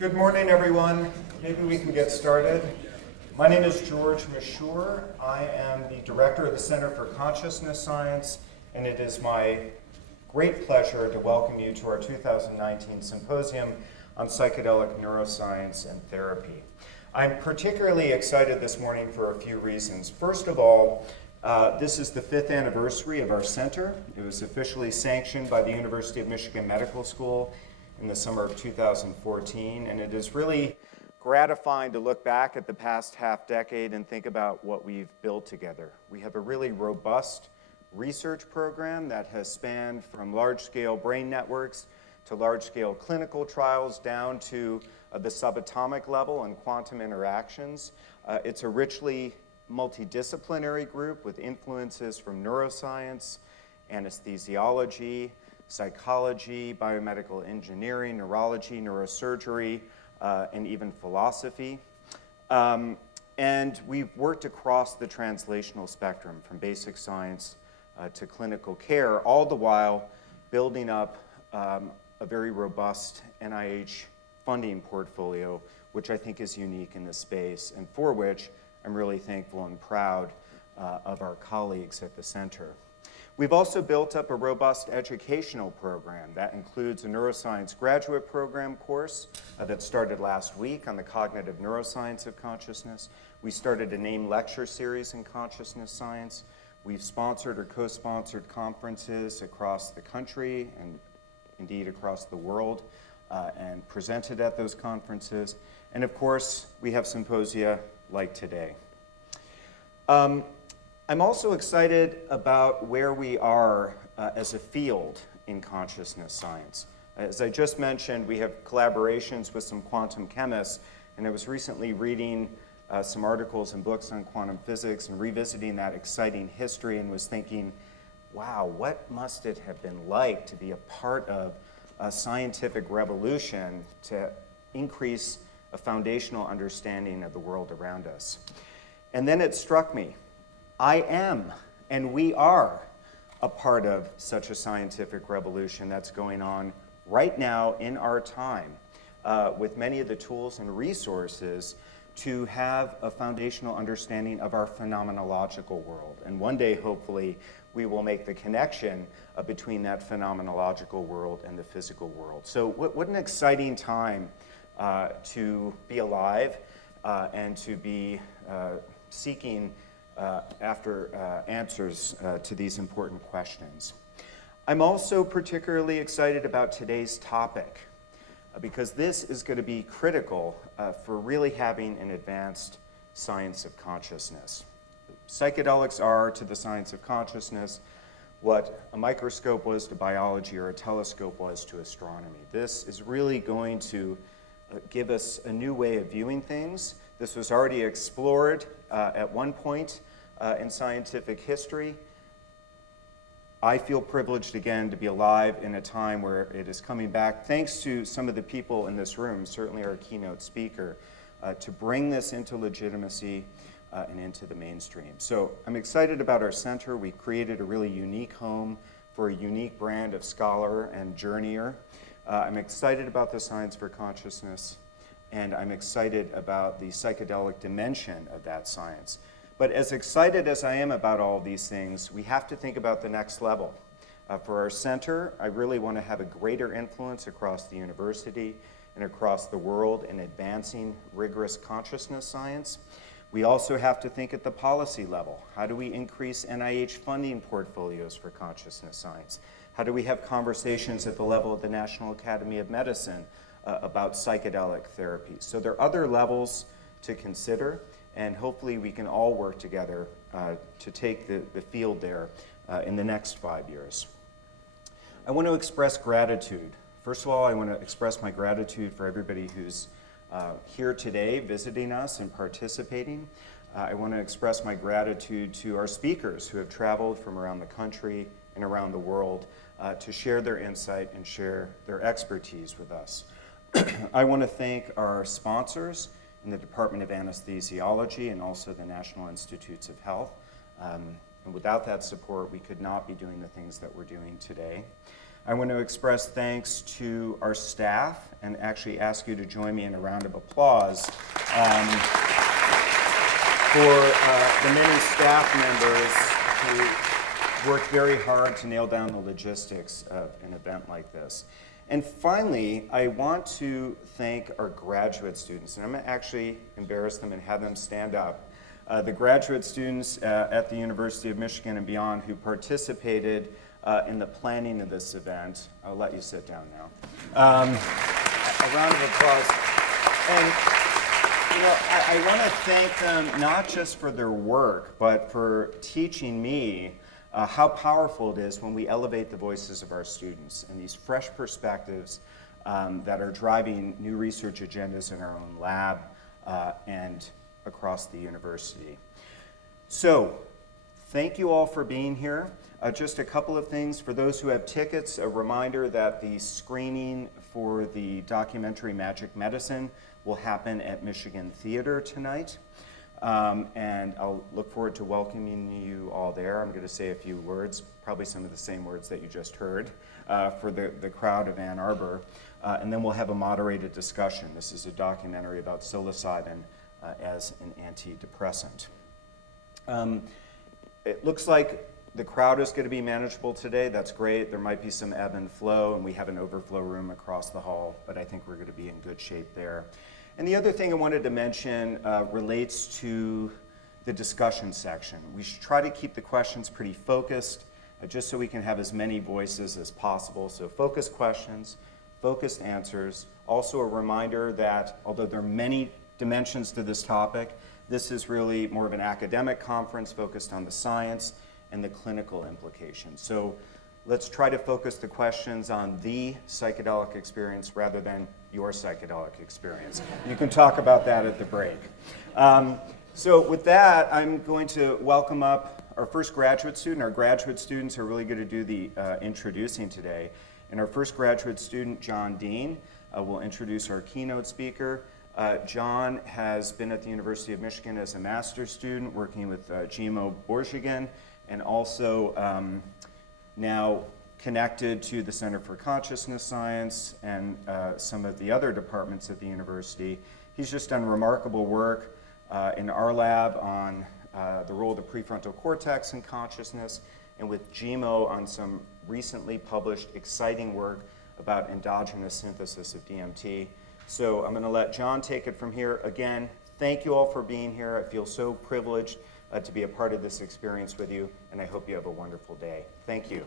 Good morning, everyone. Maybe we can get started. My name is George Mashour. I am the director of the Center for Consciousness Science, and it is my great pleasure to welcome you to our 2019 Symposium on Psychedelic Neuroscience and Therapy. I'm particularly excited this morning for a few reasons. First of all, this is the 5th anniversary of our center. It was officially sanctioned by the University of Michigan Medical School in the summer of 2014, and it is really gratifying to look back at the past half decade and think about what we've built together. We have a really robust research program that has spanned from large-scale brain networks to large-scale clinical trials down to the subatomic level and quantum interactions. It's a richly multidisciplinary group with influences from neuroscience, anesthesiology, psychology, biomedical engineering, neurology, neurosurgery, and even philosophy. And we've worked across the translational spectrum from basic science to clinical care, all the while building up a very robust NIH funding portfolio, which I think is unique in this space, and for which I'm really thankful and proud of our colleagues at the center. We've also built up a robust educational program that includes a neuroscience graduate program course that started last week on the cognitive neuroscience of consciousness. We started a named lecture series in consciousness science. We've sponsored or co-sponsored conferences across the country and indeed across the world and presented at those conferences. And of course, we have symposia like today. I'm also excited about where we are as a field in consciousness science. As I just mentioned, we have collaborations with some quantum chemists, and I was recently reading some articles and books on quantum physics and revisiting that exciting history and was thinking, wow, what must it have been like to be a part of a scientific revolution to increase a foundational understanding of the world around us. And then it struck me, I am, and we are, a part of such a scientific revolution that's going on right now in our time with many of the tools and resources to have a foundational understanding of our phenomenological world. And one day, hopefully, we will make the connection between that phenomenological world and the physical world. So what an exciting time to be alive and to be seeking after answers to these important questions. I'm also particularly excited about today's topic because this is going to be critical for really having an advanced science of consciousness. Psychedelics are to the science of consciousness what a microscope was to biology or a telescope was to astronomy. This is really going to give us a new way of viewing things. This was already explored at one point in scientific history. I feel privileged again to be alive in a time where it is coming back, thanks to some of the people in this room, certainly our keynote speaker, to bring this into legitimacy and into the mainstream. So I'm excited about our center. We've created a really unique home for a unique brand of scholar and journeyer. I'm excited about the science for consciousness, and I'm excited about the psychedelic dimension of that science. But as excited as I am about all of these things, we have to think about the next level. For our center, I really want to have a greater influence across the university and across the world in advancing rigorous consciousness science. We also have to think at the policy level. How do we increase NIH funding portfolios for consciousness science? How do we have conversations at the level of the National Academy of Medicine about psychedelic therapies? So there are other levels to consider, and hopefully we can all work together to take the field there in the next 5 years. I want to express gratitude. First of all, I want to express my gratitude for everybody who's here today visiting us and participating. I want to express my gratitude to our speakers who have traveled from around the country and around the world to share their insight and share their expertise with us. I want to thank our sponsors in the Department of Anesthesiology and also the National Institutes of Health. And without that support, we could not be doing the things that we're doing today. I want to express thanks to our staff and actually ask you to join me in a round of applause for the many staff members who worked very hard to nail down the logistics of an event like this. And finally, I want to thank our graduate students, and I'm going to actually embarrass them and have them stand up. The graduate students at the University of Michigan and beyond who participated in the planning of this event. I'll let you sit down now. A round of applause. And I want to thank them not just for their work, but for teaching me how powerful it is when we elevate the voices of our students and these fresh perspectives that are driving new research agendas in our own lab and across the university. So, thank you all for being here. Just a couple of things. For those who have tickets, a reminder that the screening for the documentary Magic Medicine will happen at Michigan Theater tonight. And I'll look forward to welcoming you all there. I'm going to say a few words, probably some of the same words that you just heard, for the crowd of Ann Arbor. And then we'll have a moderated discussion. This is a documentary about psilocybin as an antidepressant. It looks like the crowd is going to be manageable today. That's great. There might be some ebb and flow, and we have an overflow room across the hall, but I think we're going to be in good shape there. And the other thing I wanted to mention relates to the discussion section. We should try to keep the questions pretty focused, just so we can have as many voices as possible. So focused questions, focused answers. Also a reminder that although there are many dimensions to this topic, this is really more of an academic conference focused on the science and the clinical implications. So let's try to focus the questions on the psychedelic experience rather than your psychedelic experience. You can talk about that at the break. So with that, I'm going to welcome up our first graduate student. Our graduate students are really going to do the introducing today. And our first graduate student, John Dean, will introduce our keynote speaker. John has been at the University of Michigan as a master's student working with Gimo Borjigan, and also now connected to the Center for Consciousness Science and some of the other departments at the university. He's just done remarkable work in our lab on the role of the prefrontal cortex in consciousness, and with Gimo on some recently published exciting work about endogenous synthesis of DMT. So I'm going to let John take it from here. Again, thank you all for being here. I feel so privileged to be a part of this experience with you, and I hope you have a wonderful day. Thank you.